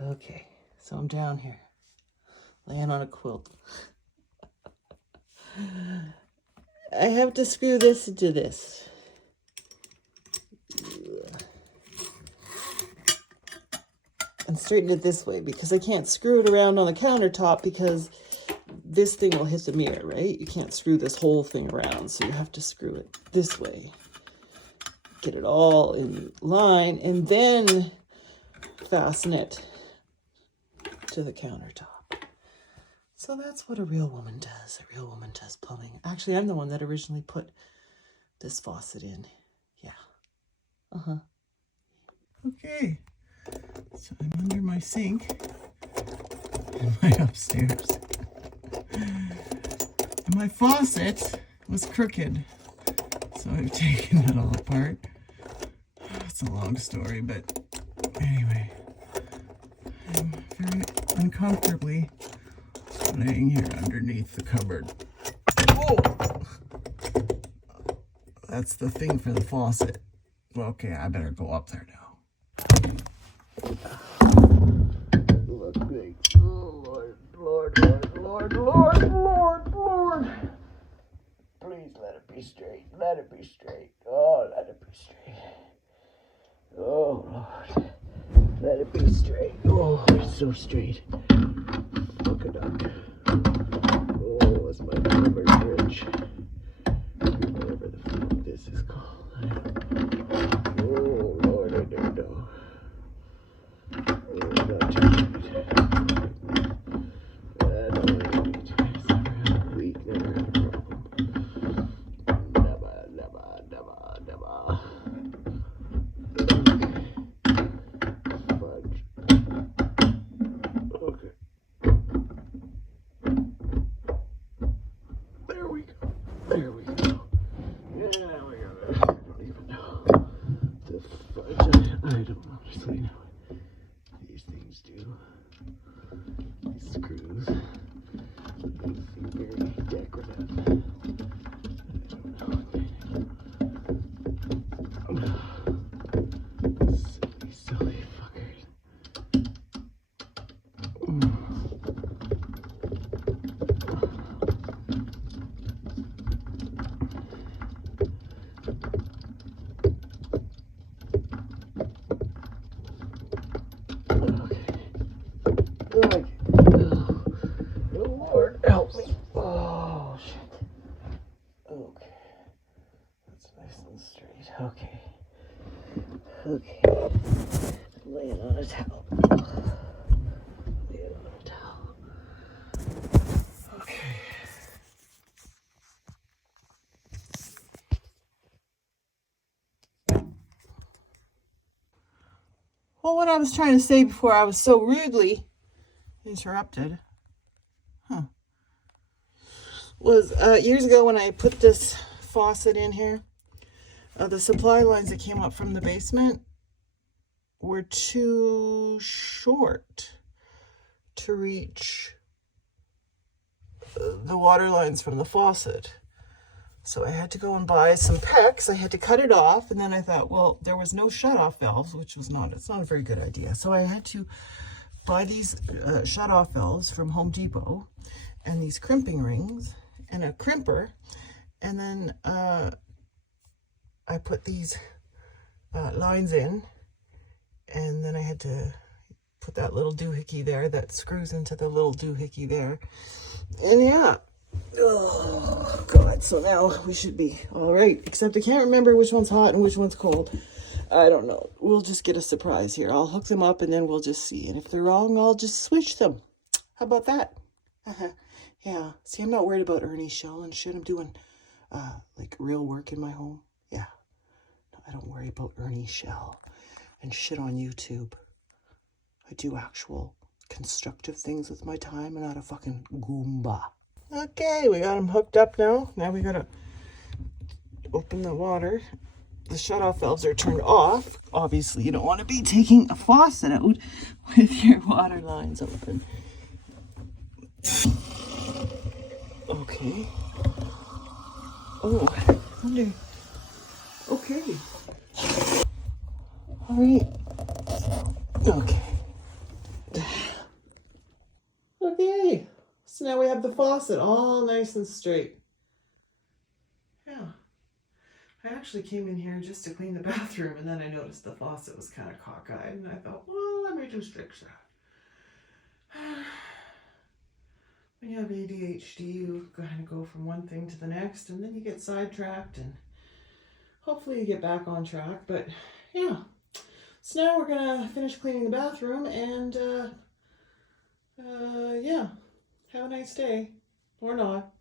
Okay, so I'm down here, laying on a quilt. I have to screw this into this. And straighten it this way because I can't screw it around on the countertop because this thing will hit the mirror, right? You can't screw this whole thing around, so you have to screw it this way. Get it all in line and then fasten it to the countertop. So that's what a real woman does. A real woman does plumbing. Actually, I'm the one that originally put this faucet in. Yeah. Okay. So I'm under my sink in my upstairs. And my faucet was crooked. So I've taken it all apart. It's a long story, but anyway. I'm very uncomfortably laying here underneath the cupboard. Oh! That's the thing for the faucet. Okay, I better go up there now. Look big. Oh, Lord, Lord, Lord, Lord, Lord, Lord. Please let it be straight. Let it be straight. Oh, let it be straight. Oh, Lord. Let it be straight. Oh, it's so straight. Look it up. Oh, it's my covered bridge. Whatever the fuck this is called. Oh, Lord, I don't know. Oh, not too tight. Not really too tight. It's never had a leak, never had a problem. Never, never, never, never. Fudge. Okay. There we go. There we go. Yeah, there we go. I don't even know. The fudge. I don't honestly know what these things do. These screws. They seem very decorative. I don't know what they do. Silly, silly fuckers. Okay. Oh, Lord, help me. Oh, shit. Okay. That's nice and straight. Okay. Okay. Laying on a towel. Laying on a towel. Okay. Well, what I was trying to say before I was so rudely interrupted, was years ago when I put this faucet in here, the supply lines that came up from the basement were too short to reach the water lines from the faucet. So I had to go and buy some PEX. I had to cut it off, and then I thought, well, there was no shut-off valves, which was it's not a very good idea. So I had to buy these shut-off valves from Home Depot, and these crimping rings, and a crimper, and then I put these lines in, and then I had to put that little doohickey there that screws into the little doohickey there, and yeah. Oh, God. So now we should be all right. Except I can't remember which one's hot and which one's cold. I don't know. We'll just get a surprise here. I'll hook them up and then we'll just see. And if they're wrong, I'll just switch them. How about that? Yeah. See, I'm not worried about Ernie's shell and shit. I'm doing, like, real work in my home. Yeah. No, I don't worry about Ernie's shell and shit on YouTube. I do actual constructive things with my time and not a fucking Goomba. Okay, we got them hooked up now. Now we gotta open the water. The shut-off valves are turned off. Obviously, you don't want to be taking a faucet out with your water lines open. Okay. Oh, wonder. Okay. All right. Okay. So now we have the faucet all nice and straight. Yeah. I actually came in here just to clean the bathroom, and then I noticed the faucet was kind of cockeyed, and I thought, well, let me just fix that. When you have ADHD, you kind of go from one thing to the next, and then you get sidetracked, and hopefully you get back on track. But yeah, so now we're gonna finish cleaning the bathroom, and yeah, have a nice day, or not.